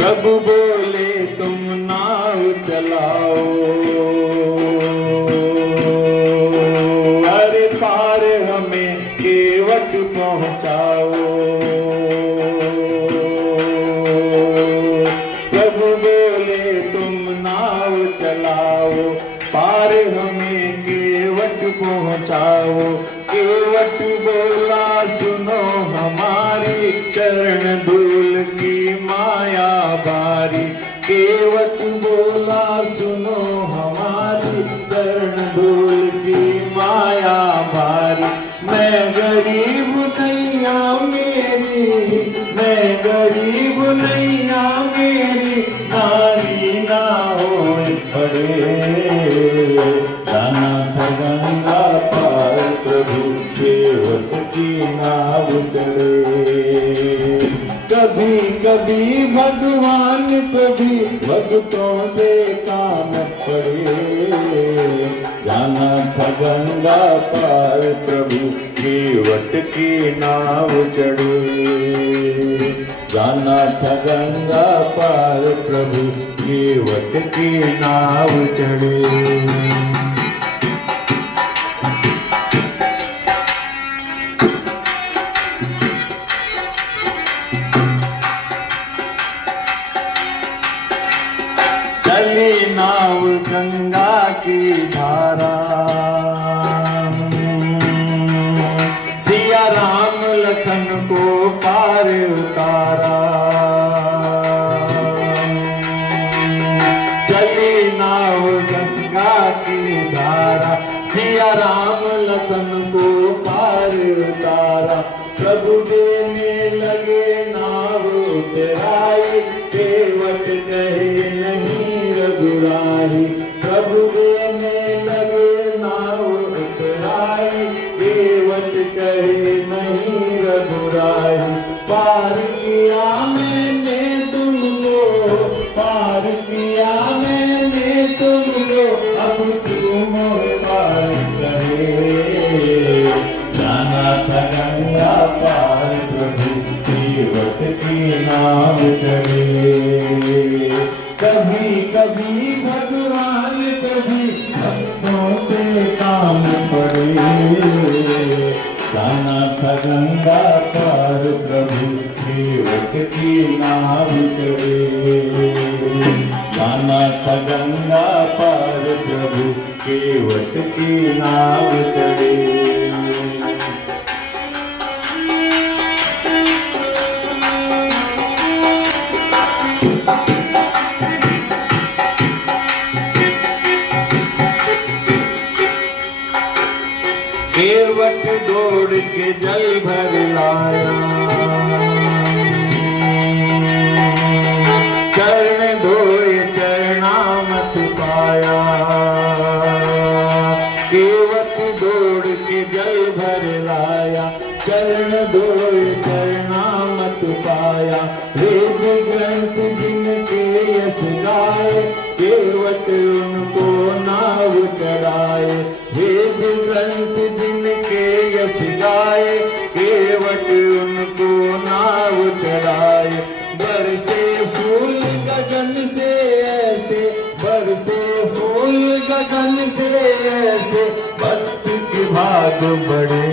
प्रभु बोले तुम नाव चलाओ, अरे पार हमें केवट पहुंचाओ। प्रभु बोले तुम नाव चलाओ, पार हमें केवट पहुंचाओ। केवट बोला सुनो हमारी, चरण धूल की माया बारी। केवट बोला सुनो हमारी, चरण धूल की माया बारी। मैं गरीब नैया मेरी, मैं गरीब नैया मेरी, नारी ना होए पड़े। जाना था गंगा पार प्रभु, केवट की नाव चढ़े। कभी कभी भगवान कभी भक्तों से काम पड़े। जाना था गंगा पार प्रभु, केवट की नाव चढ़े। जाना था गंगा पार प्रभु, केवट की नाव चढ़े। चली नाव गंगा की धारा, सिया राम लखन को पार उतारा। चली नाव गंगा की धारा, सिया राम लखन को पार उतारा। प्रभु देने लगे नाव तेराई, केवट कहे नहीं रघुराई। प्रभु देने लगे नाव तेराई, केवट कहे नहीं रघुराई। पार किया मैंने तुमको, पार किया मैंने तुमको, अब तुम पार करे। जाना था गंगा पार प्रभु, केवट की नाव चढ़े। कभी कभी भगवान कभी भक्तों से काम पड़े। जाना था गंगा पार प्रभु, केवट की नाव चढ़े। जाना था गंगा पार प्रभु, केवट की नाव चढ़े। केवट दौड़ के जल भर लाया, चरण धोए चरणामत पाया। केवट दौड़ के जल भर लाया, चरण धोए चरणामत पाया। वेद ग्रंथ जिनके यश गाए, केवट उनको नाव चढ़ाए। वेद ग्रंथ जिनके यश गाए, केवट उनको नाव चढ़ाए। बरसे फूल गगन से ऐसे, बरसे फूल गगन से ऐसे, भक्त के भाग बढ़े।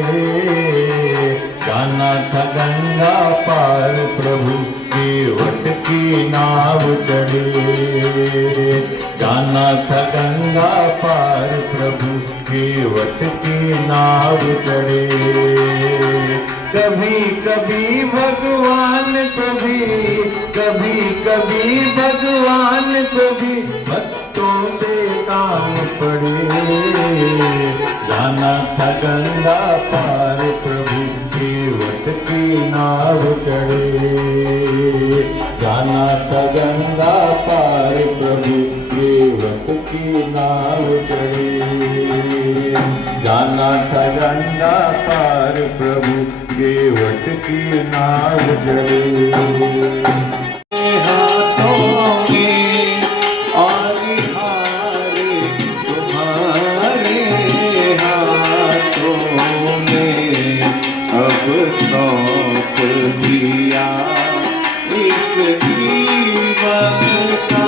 जाना था गंगा पार प्रभु, केवट की नाव चढ़े। जाना था गंगा पार प्रभु केवट की नाव चढ़े। कभी कभी भगवान को भी, कभी कभी भगवान को भी भक्तों से काम पड़े। जाना था गंगा पार प्रभु केवट की नाव चढ़े। जाना था गंगा पार प्रभु केवट की नाव चढ़े। जाना था गंगा पार प्रभु केवट की नाव चढ़े। हाथों में और हारे तुम्हारे हाथों में अब सौंप दिया इस जीवन का।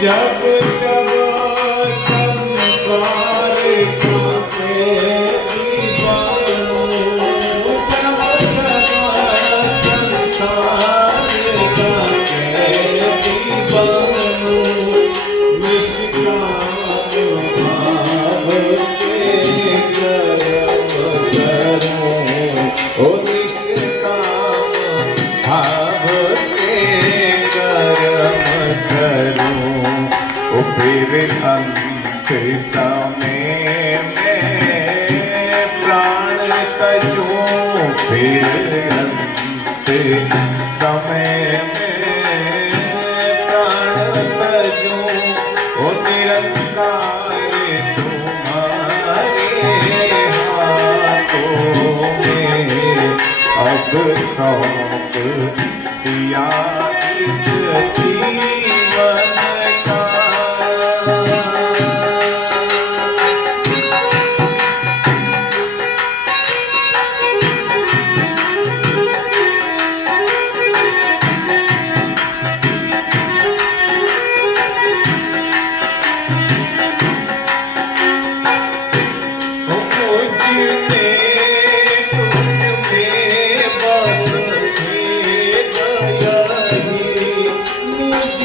जब कब संसार का दीवानो, जब कब संसार का दीवानो, निष्काम भाव से कर्म करो, ओ निष्काम भाव से कर्म करो। फिर अंत समय में प्राण तजूं, फिर अंत समय में प्राण तजूं, ओ निरंकार तुम्हारे अब सौंप दिया इस जीवन का। मुझने तुझ में बस दया ही मुझ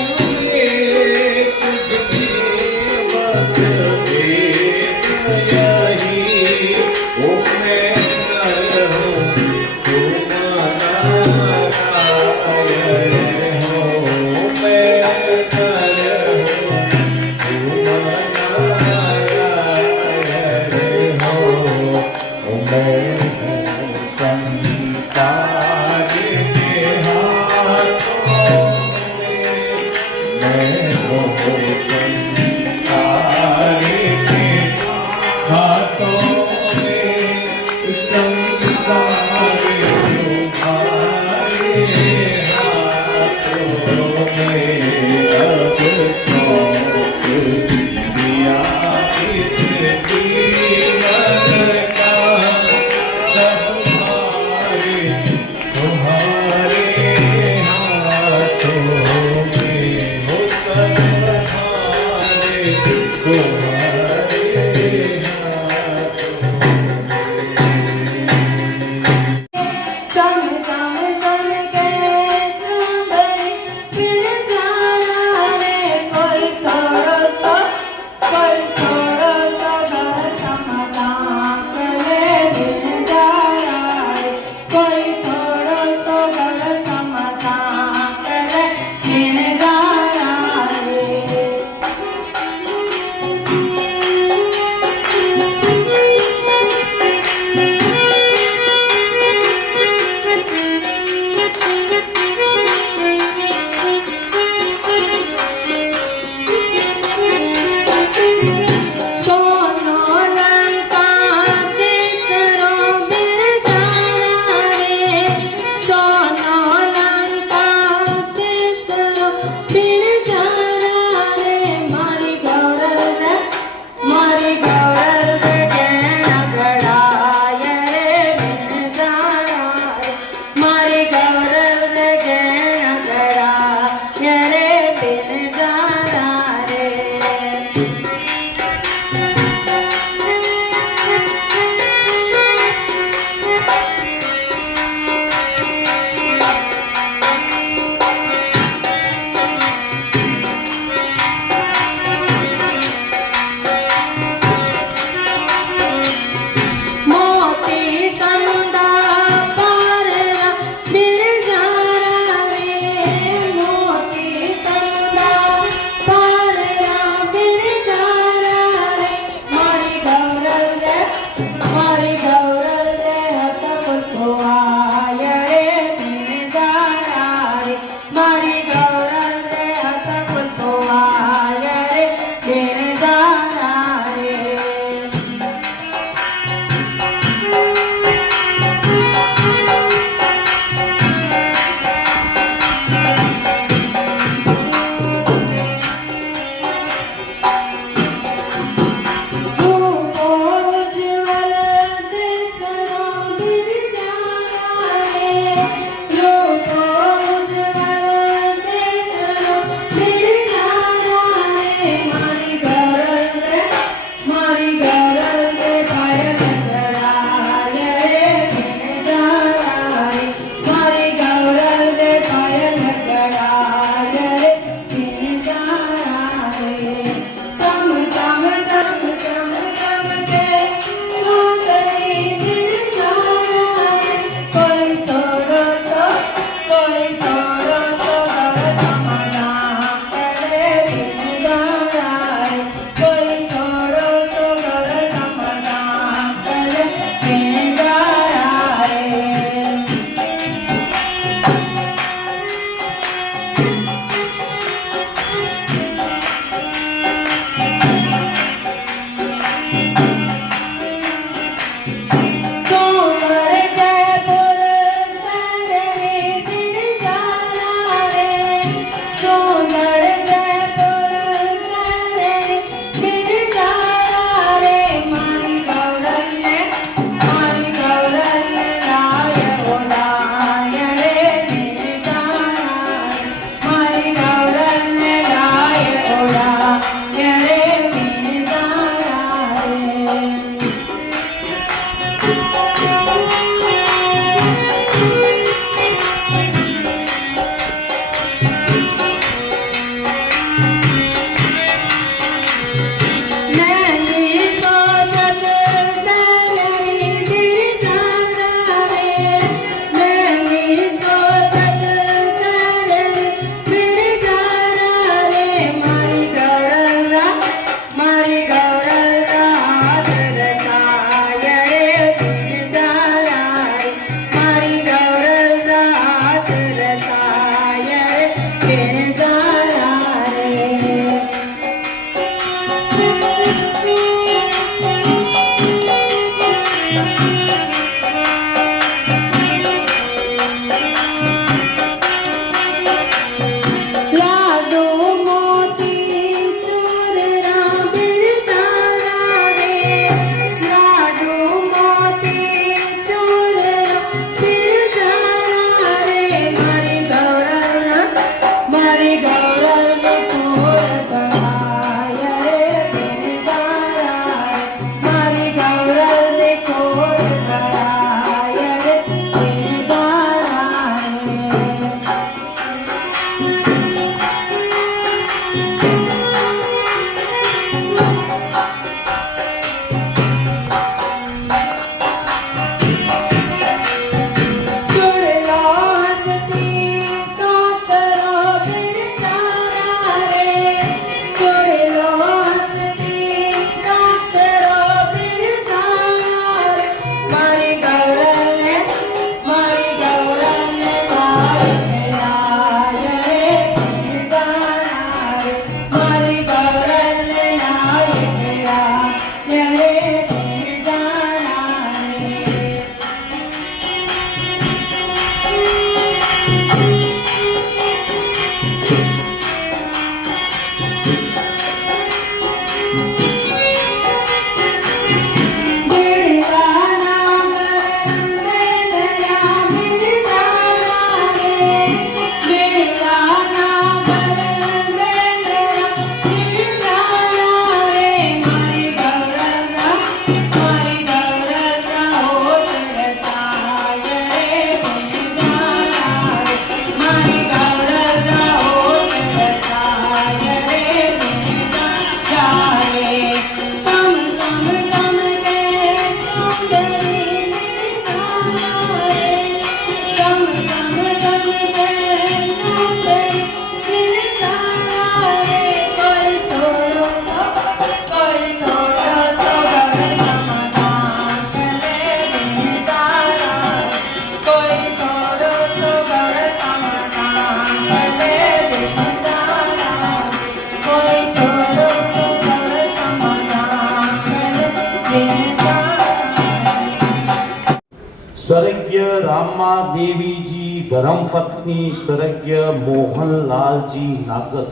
रामा देवी जी धर्मपत्नी स्वर्गीय मोहनलाल जी नागल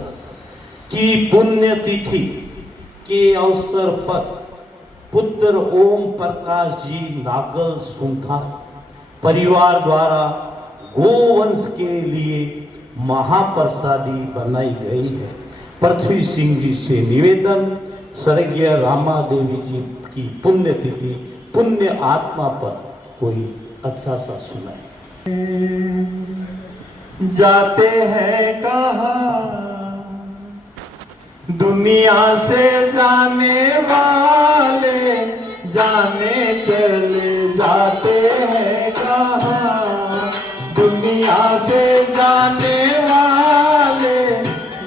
की पुण्यतिथि के अवसर पर पुत्र ओम प्रकाश जी नागल सुंथार परिवार द्वारा गोवंश के लिए महाप्रसादी बनाई गई है। पृथ्वी सिंह जी से निवेदन, स्वर्गीय रामा देवी जी की पुण्यतिथि पुण्य आत्मा पर कोई अच्छा सा सुनाए। जाते हैं कहाँ दुनिया से जाने वाले, जाने चले जाते हैं कहाँ दुनिया से जाने वाले,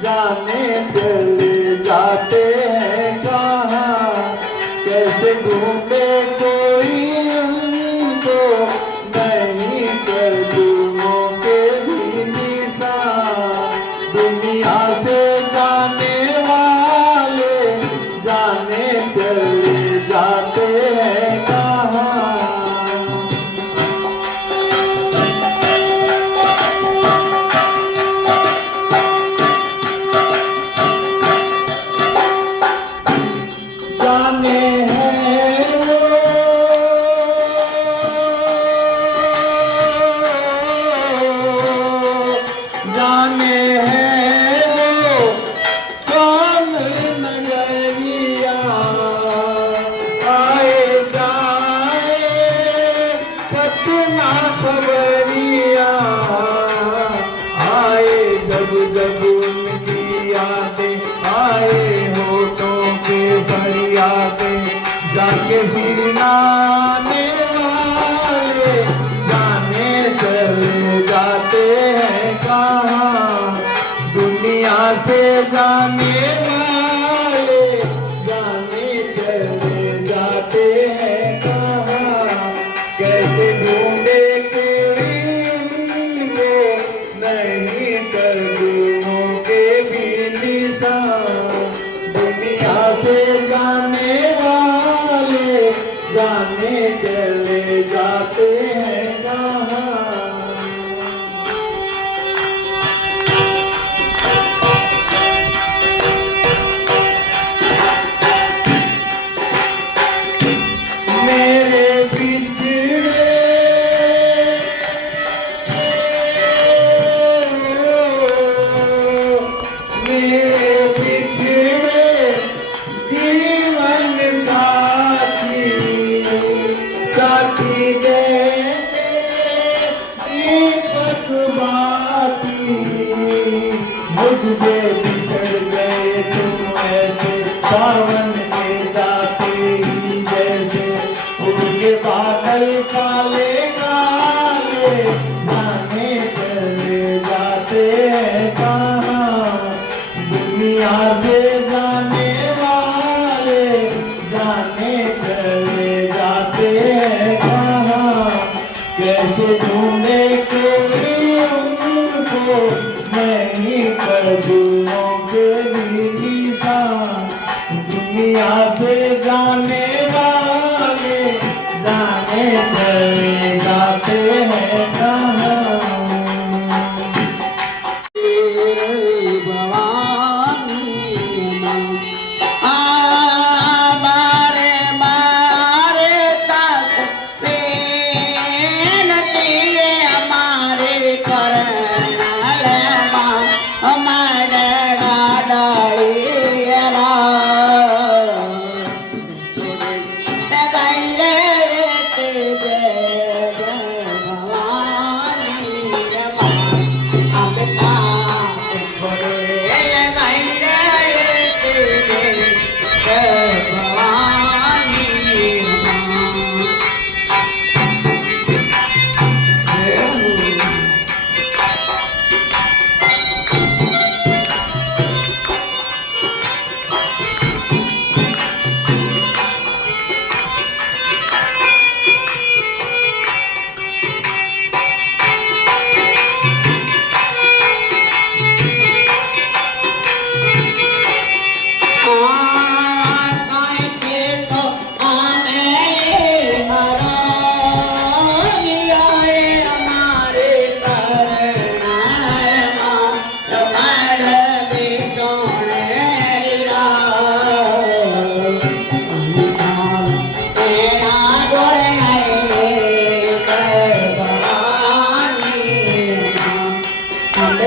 जाने चले जाते हैं कहाँ। कैसे ढूंढे कोई उनको, नहीं कर दूँों के भी निशान। दुनिया से जाने वाले, जाने चले जाते हैं कहाँ। जाने हैं वो जाने हैं वो कौन नगरिया, आए जाए सतना खबरिया। आए जब जब उनकी यादें, आए होठों के फरियादें, जाके फिर नाने वाले, जाने चले जाते हैं कहाँ। दुनिया से जाने वाले, जाने चले जाते हैं कहाँ। कैसे ढूंढे कोई उनको, नहीं कर दूँों के भी निशान। दुनिया से जाने वाले, जाने चले जाते हैं कहाँ। मेरे बिछड़े मेरे बिछड़े जीवन साथी, साथी जैसे दीपक बाती। मुझसे बिछड़ गए तुम ऐसे सावन के जाते ही, जैसे उनके बादल काले काले, जाने चले जाते हैं कहाँ। दुनिया से जाने वाले, जाने चले जाते हैं कहाँ। कैसे ढूंढे कोई उनको, नहीं कर दूँों के भी निशान। दुनिया से जाने वाले, जाने चले जाते हैं कहाँ।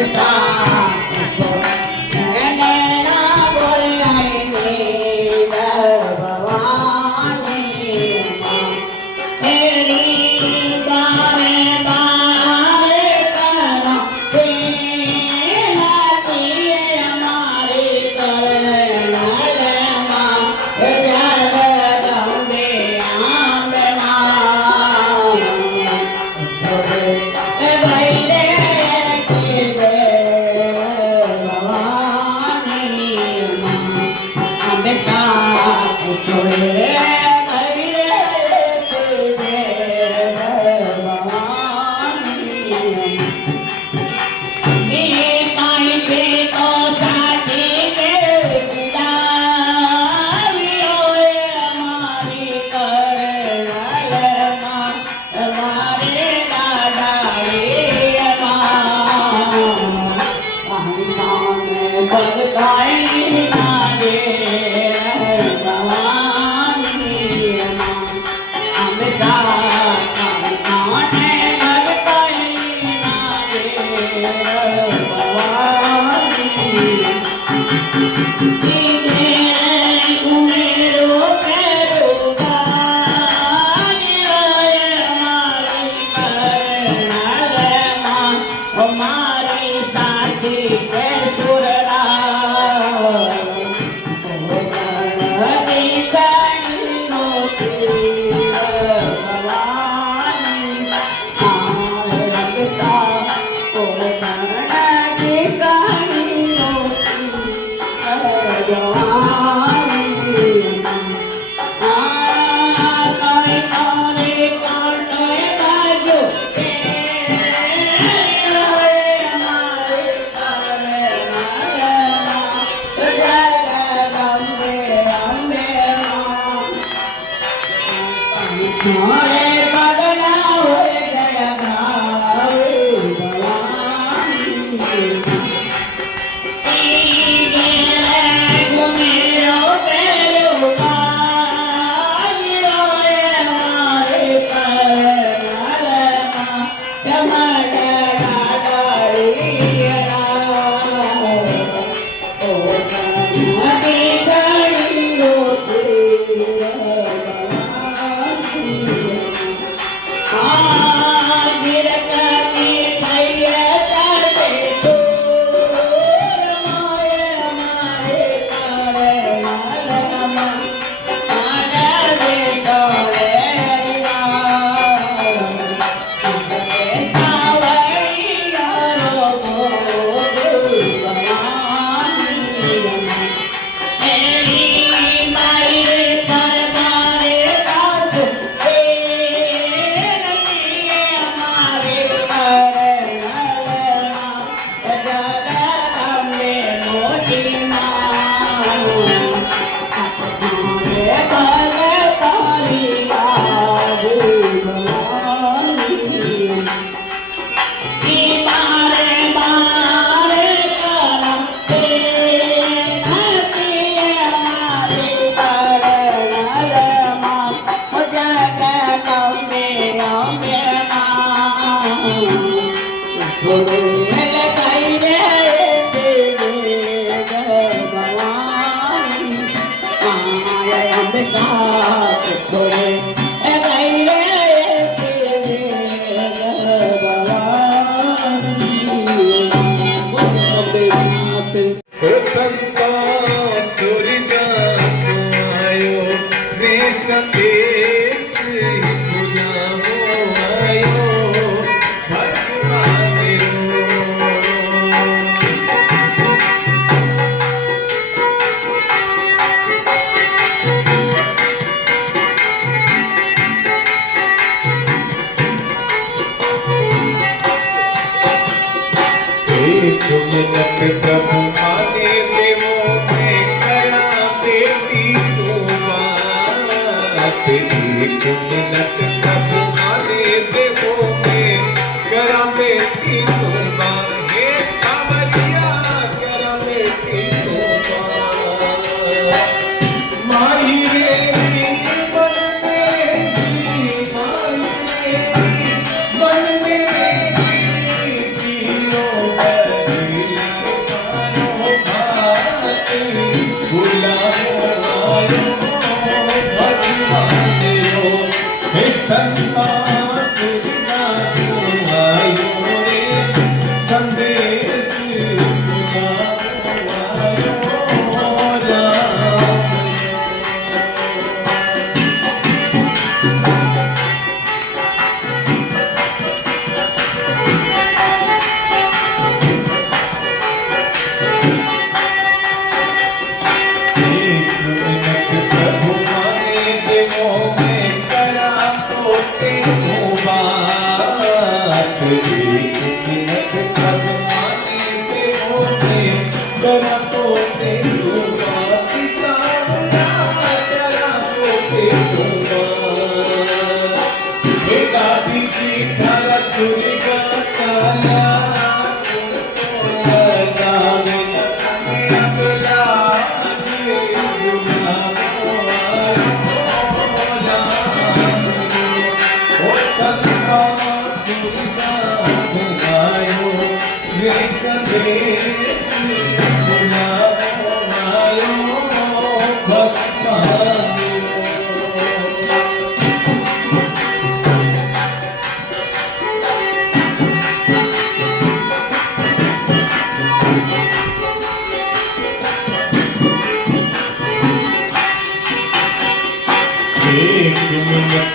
Bye. तेरा पोते सुना किसाया तेरा पोते सुना एका बीची थारा सुनिका काला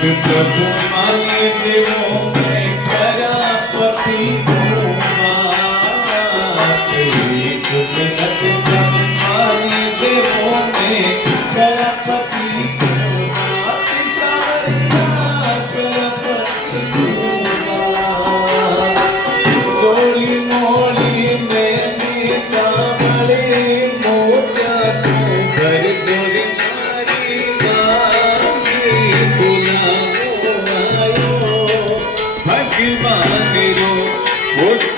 प्रभु माने देवो मैं करा पति सोमात एक मिनट प्रभु माने देवो मैं करा पति सोमात सारिया करा पति सोमात डोली मोली मैंने चावले मोटा सुंदर डोली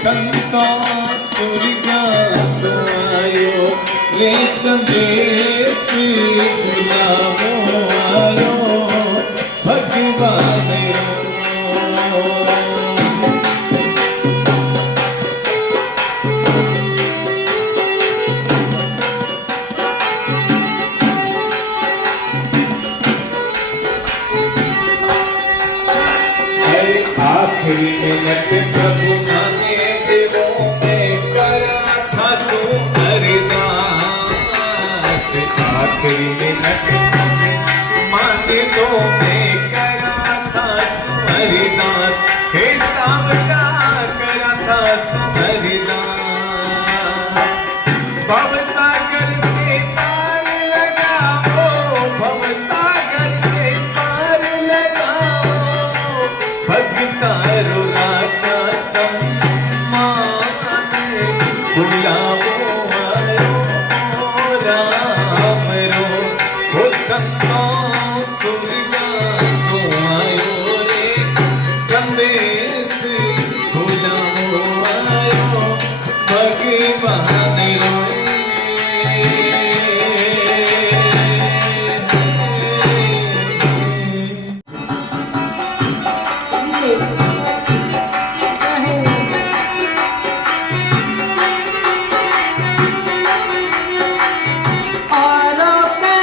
संता सूर्या सोयो ले संदेश गुलाबो आयो भगवान आखिरी मिनट प्रभु माने देवो मैं करा था सो हरिदास आखिरी मिनट माने दो मैं करा था सो हरिदास हे सावका करा था सो हरिदास भव सागर से पार लगाओ भव सागर से पार लगाओ भगतारो राजा सम्मान बुलावो आयो राम रो हो संतो सुरगा सो आयो रे संदेश बुलावो आयो भगवान रो औरों का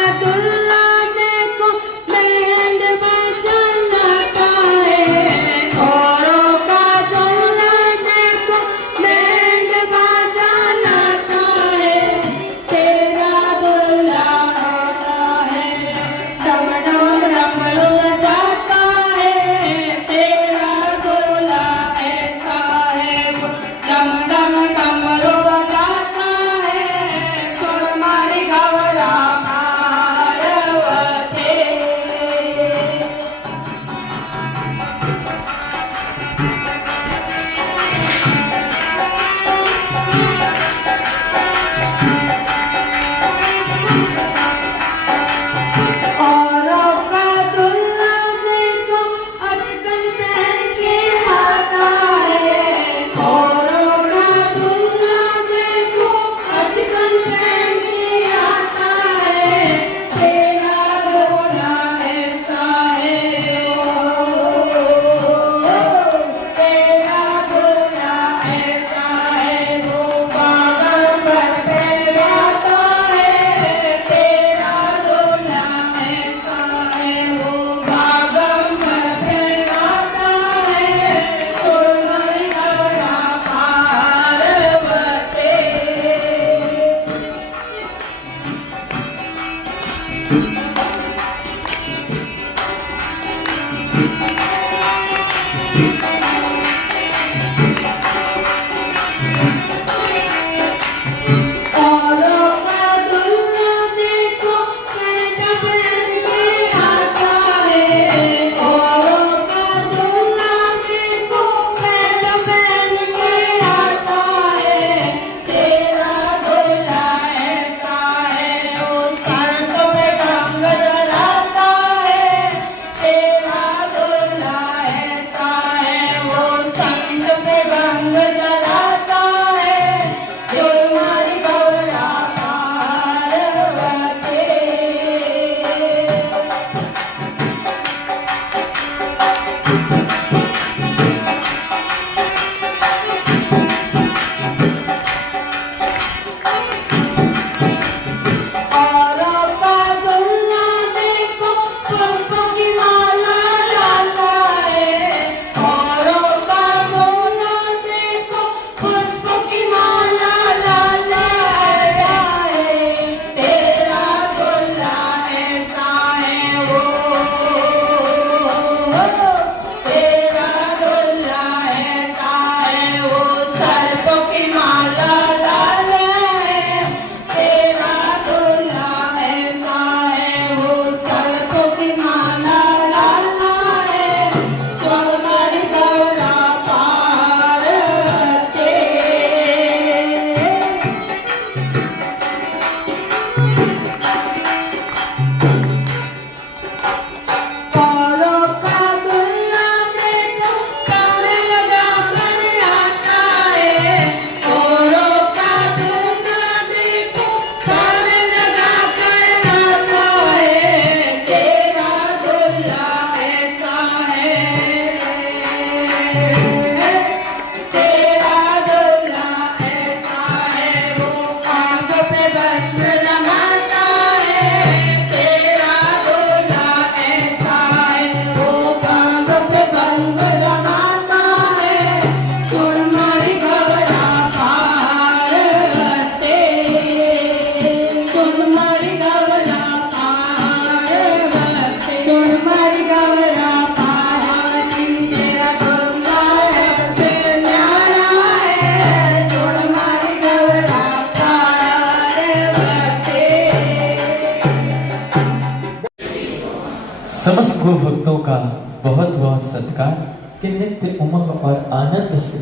समस्त गो भक्तों का बहुत बहुत सत्कार कि नित्य उमंग और आनंद से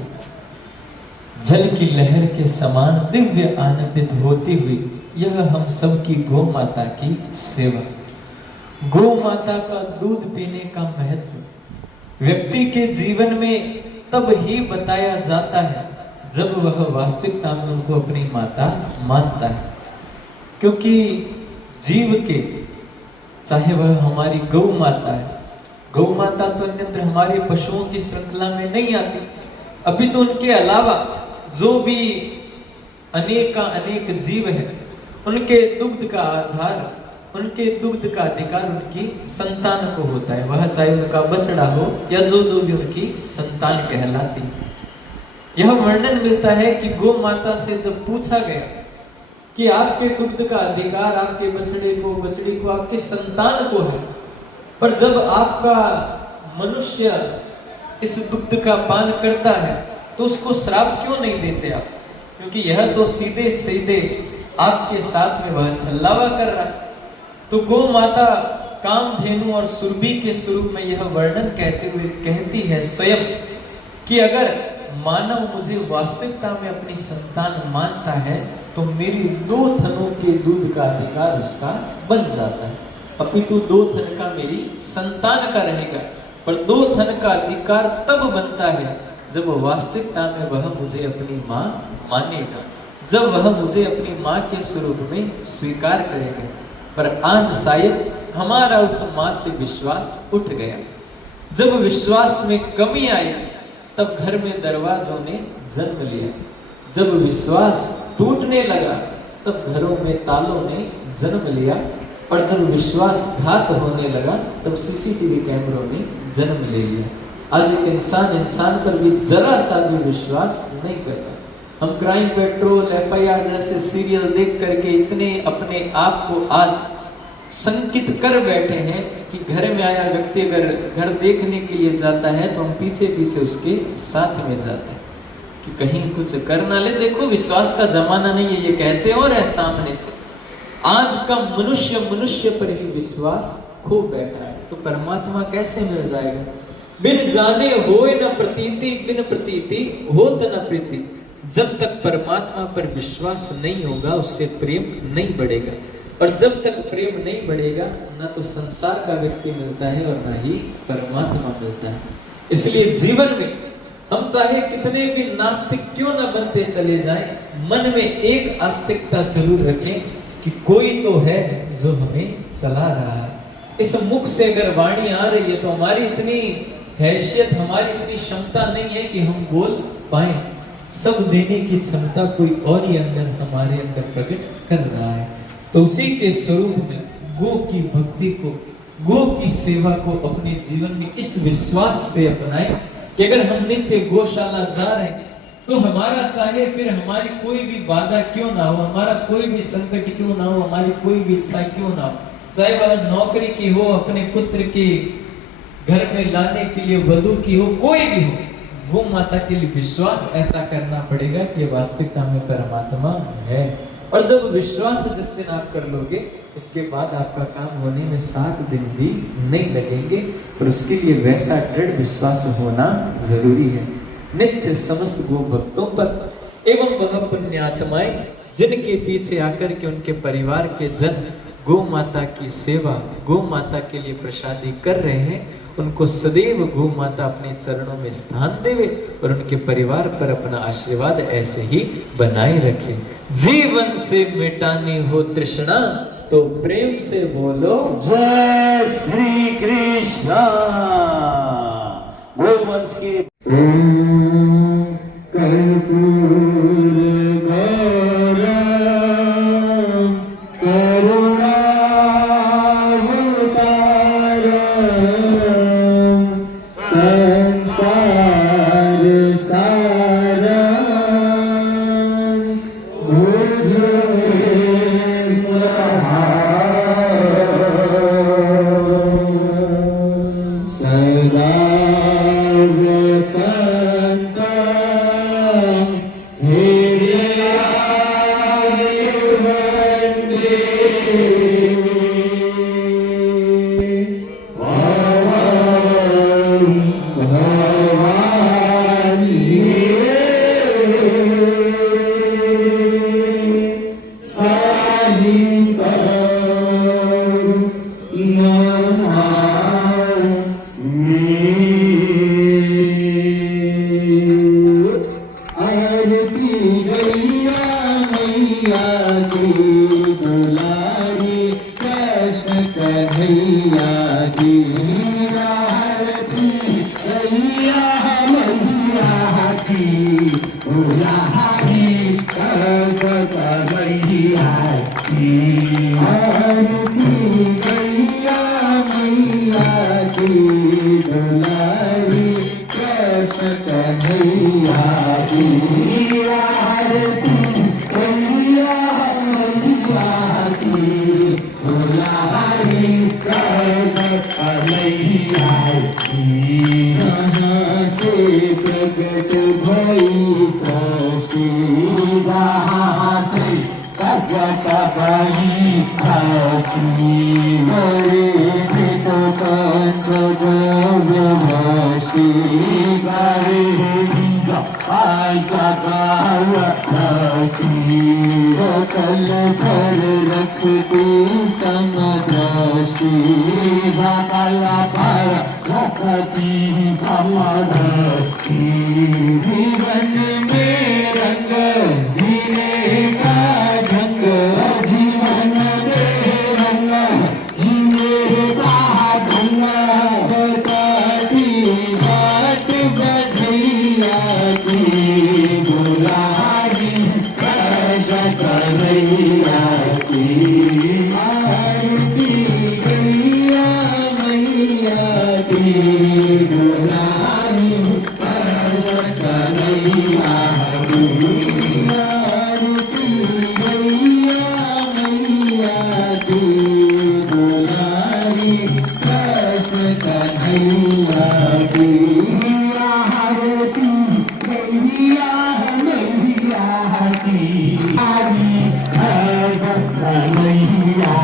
जल की लहर के समान दिव्य आनंदित होती हुई यह हम सब की गौ माता की सेवा। गौ माता का दूध पीने का महत्व व्यक्ति के जीवन में तब ही बताया जाता है जब वह वास्तविकता में उनको अपनी माता मानता है, क्योंकि जीव के चाहे वह हमारी गौ माता है, गौ माता तो अन्यत्र हमारे पशुओं की श्रृंखला में नहीं आती, अभी तो उनके अलावा जो भी अनेक जीव है उनके दुग्ध का आधार, उनके दुग्ध का अधिकार उनकी संतान को होता है, वह चाहे उनका बछड़ा हो या जो भी उनकी संतान कहलाती। यह वर्णन मिलता है कि गौ माता से जब पूछा गया कि आपके दुग्ध का अधिकार आपके बछड़े को, बछड़ी को, आपके संतान को है, पर जब आपका मनुष्य इस दुग्ध का पान करता है तो उसको श्राप क्यों नहीं देते आप, क्योंकि यह तो सीधे सीधे आपके साथ में वह छल्लावा कर रहा है। तो गौ माता कामधेनु और सुरभि के स्वरूप में यह वर्णन कहते हुए कहती है स्वयं कि अगर मानव मुझे वास्तविकता में अपनी संतान मानता है तो मेरी 2 थनों के दूध का अधिकार उसका बन जाता है, अपितु 2 थन का मेरी संतान का रहेगा, पर 2 थन का अधिकार तब बनता है जब वास्तविकता में वह मुझे अपनी माँ मानेगा, जब वह मुझे अपनी माँ के स्वरूप में स्वीकार करेगा। पर आज शायद हमारा उस माँ से विश्वास उठ गया। जब विश्वास में कमी आई तब घर में दरवाजों ने जन्म लिया, जब विश्वास टूटने लगा तब घरों में तालों ने जन्म लिया, और जब विश्वासघात होने लगा तब सीसीटीवी कैमरों ने जन्म ले लिया। आज एक इंसान पर भी जरा सा भी विश्वास नहीं करता। हम क्राइम पेट्रोल, FIR जैसे सीरियल देख करके इतने अपने आप को आज संकित कर बैठे हैं कि घर में आया व्यक्ति अगर घर देखने के लिए जाता है तो हम पीछे पीछे उसके साथ में जाते हैं कि कहीं कुछ कर ना ले। देखो विश्वास का जमाना नहीं है, ये कहते और है सामने से। आज का मनुष्य पर ही विश्वास खो बैठा है, तो परमात्मा कैसे मिल जाएगा? बिन जाने होए न प्रतीति, बिन प्रतीति होत न प्रीति। जब तक परमात्मा पर विश्वास नहीं होगा उससे प्रेम नहीं बढ़ेगा, और जब तक प्रेम नहीं बढ़ेगा ना तो संसार का व्यक्ति मिलता है और ना ही परमात्मा मिलता है। इसलिए जीवन में हम चाहे कितने भी नास्तिक क्यों ना बनते चले जाएं, मन में एक आस्तिकता जरूर रखें कि कोई तो है जो हमें चला रहा है। इस मुख से अगर वाणी आ रही है तो हमारी इतनी हैसियत, हमारी इतनी क्षमता नहीं है कि हम बोल पाए। सब देने की क्षमता कोई और ही अंदर हमारे अंदर प्रकट कर रहा है। तो उसी के स्वरूप में गो की भक्ति को, गो की सेवा को अपने जीवन में इस विश्वास से अपनाएं कि अगर हम नित्य गौशाला जा रहे हैं तो हमारा चाहे फिर हमारी कोई भी बाधा क्यों ना हो, हमारा कोई भी संकट क्यों ना हो, हमारी कोई भी इच्छा क्यों ना हो, चाहे वह नौकरी की हो, अपने पुत्र की घर में लाने के लिए वधू की हो, कोई भी हो, गौ माता के लिए विश्वास ऐसा करना पड़ेगा कि वास्तविकता में परमात्मा है। और जब विश्वास जिस दिन आप कर लोगे उसके बाद आपका काम होने में 7 दिन भी नहीं लगेंगे, पर उसके लिए वैसा दृढ़ विश्वास होना जरूरी है। नित्य समस्त गो भक्तों पर एवं वह पुण्यात्माएं जिनके पीछे आकर के उनके परिवार के जन गौ माता की सेवा, गौ माता के लिए प्रसादी कर रहे हैं, उनको सदैव गौ माता अपने चरणों में स्थान देवे और उनके परिवार पर अपना आशीर्वाद ऐसे ही बनाए रखे। जीवन से मिटानी हो तृष्णा तो प्रेम से बोलो जय श्री कृष्ण। गोवंश के की दुलारी कृष्ण कन्हैया की आरती मैया मैया की दुलारी कृष्ण कन्हैया की आरती मैया मैया की दुलारी कृष्ण कन्हैया की आरती मैया मैया की दुलारी कृष्ण कन्हैया की जहाँ से प्रकट भई सृष्टि जहाँ से प्रकट भई धरती हरे तो पंचगव्य भस्मी हरे सकल फल रखते समदृष्टि सकल फल रखती समदृष्टि जीवन में रंग जीने का ढंग जीवन में रंग जीने का ढंग बताती बात बधैया की दुलारी कृष्ण कन्हैया की आरती मैया मैया की दुलारी कृष्ण कन्हैया की आरती मैया मैया की दुलारी कृष्ण कन्हैया की आरती मैया मैया की आरती कन्हैया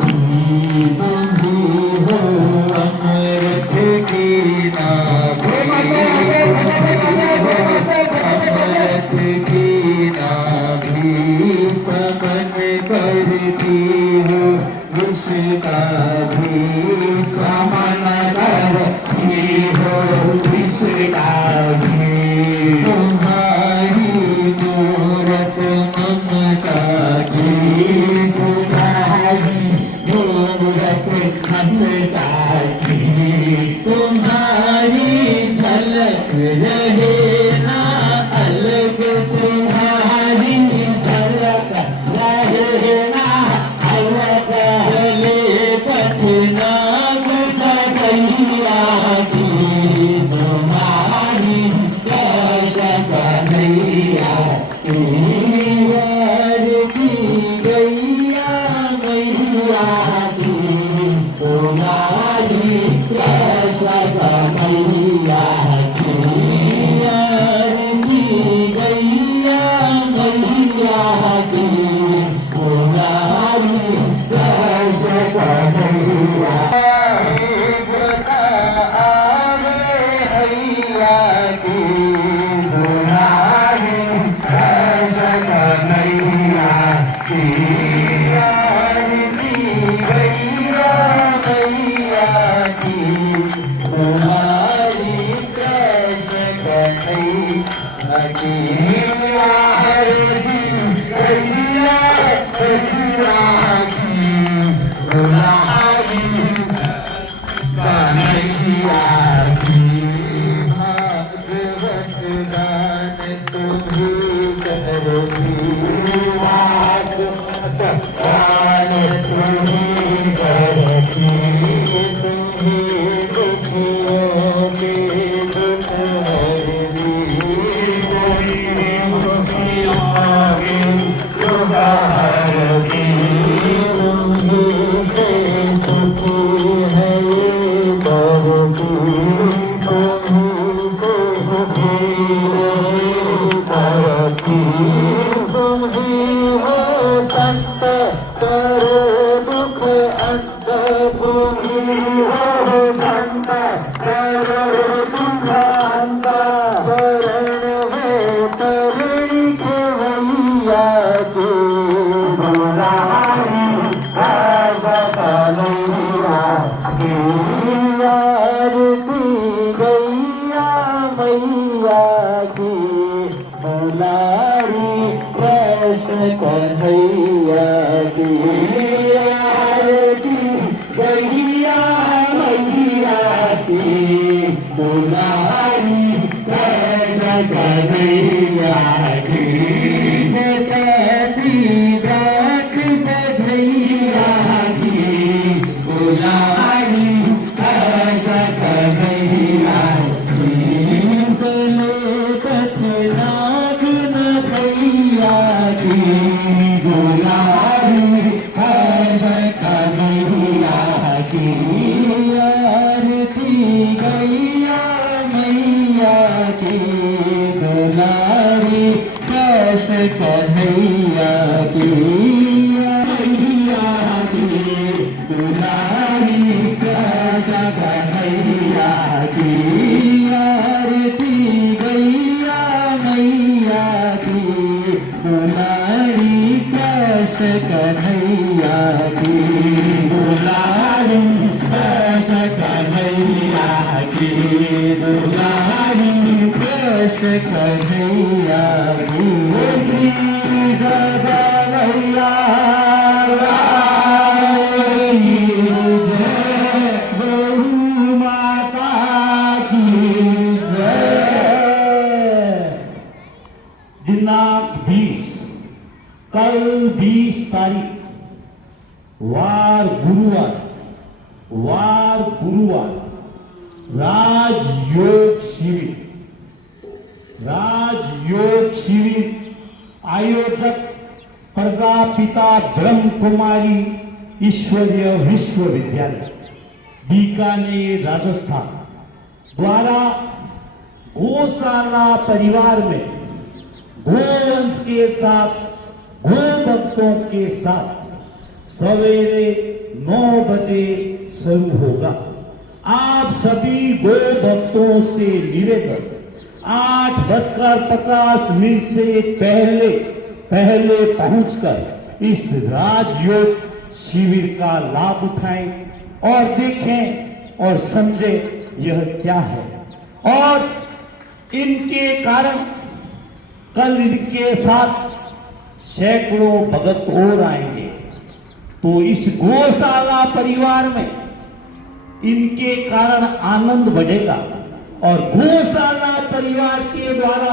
की बंधु हो अमृत की नाभि अमृत की नाभि समन करती हो विष का भी समन करती हो विष का भी तुम्हारी मूरत ममता की तुम्हारी मूरत ममता की तुम्हारी झलक रहे ना अलग तुम्हारी झलक रहे ना अलग हले पठना बुझैया की तुम्हारी कृष्ण कन्हैया की आरती गैया मैया की तुम्हारी कृष्ण कन्हैया की आरती गैया मैया की तुम्हारी कृष्ण कन्हैया मैया की दुलारी कृष्ण कन्हैया की आरती गैया मैया की दुलारी कृष्ण कन्हैया की कहती रख बधैया की दुलारी कृष्ण कन्हैया की चलो कथनाग नैया की दुलारी कृष्ण कन्हैया की आरती गैया मैया की दुलारी कृष्ण कन्हैया की मैया की दुलारी कृष्ण कन्हैया की आरती गैया मैया की दुलारी कृष्ण कन्हैया की दुलारी कृष्ण कन्हैया की दुलारी कृष्ण कन्हैया की गगनैया रानी जय गौ माता की जय। दिनांक 20 कल 20 तारीख वार गुरुवार राजयोग शिविर आयोजक प्रजापिता ब्रह्म कुमारी ईश्वरीय विश्वविद्यालय बीकानेर राजस्थान द्वारा गौशाला परिवार में गोवंश के साथ गो भक्तों के साथ सवेरे 9 बजे शुरू होगा। आप सभी गो भक्तों से निवेदन 8:50 से पहले पहुंचकर इस राजयोग शिविर का लाभ उठाएं और देखें और समझें यह क्या है और इनके कारण कल इनके साथ सैकड़ों भगत और आएंगे तो इस गौशाला परिवार में इनके कारण आनंद बढ़ेगा और गौशाला परिवार के द्वारा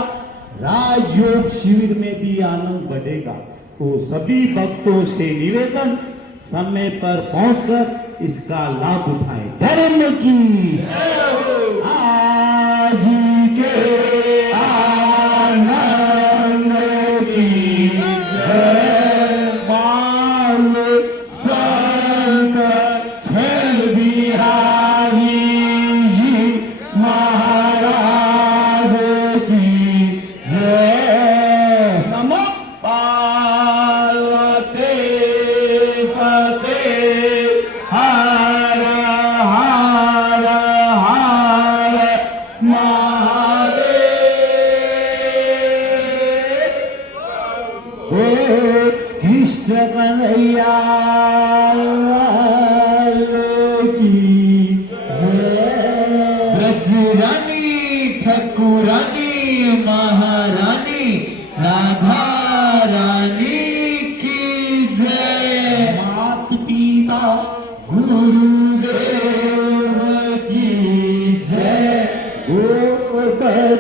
राजयोग शिविर में भी आनंद बढ़ेगा। तो सभी भक्तों से निवेदन समय पर पहुंचकर इसका लाभ उठाएं। धर्म की आज के आनंद की जय। बाल संत छल बिहारी जी महाराज की जय। नमो पार्वती पते हर हर हर महादेव। कृष्ण कन्हैया की ब्रजरानी ठाकुरानी महारानी राधा रानी की जय। मात पिता गुरुदेव की जय। गोवर्धन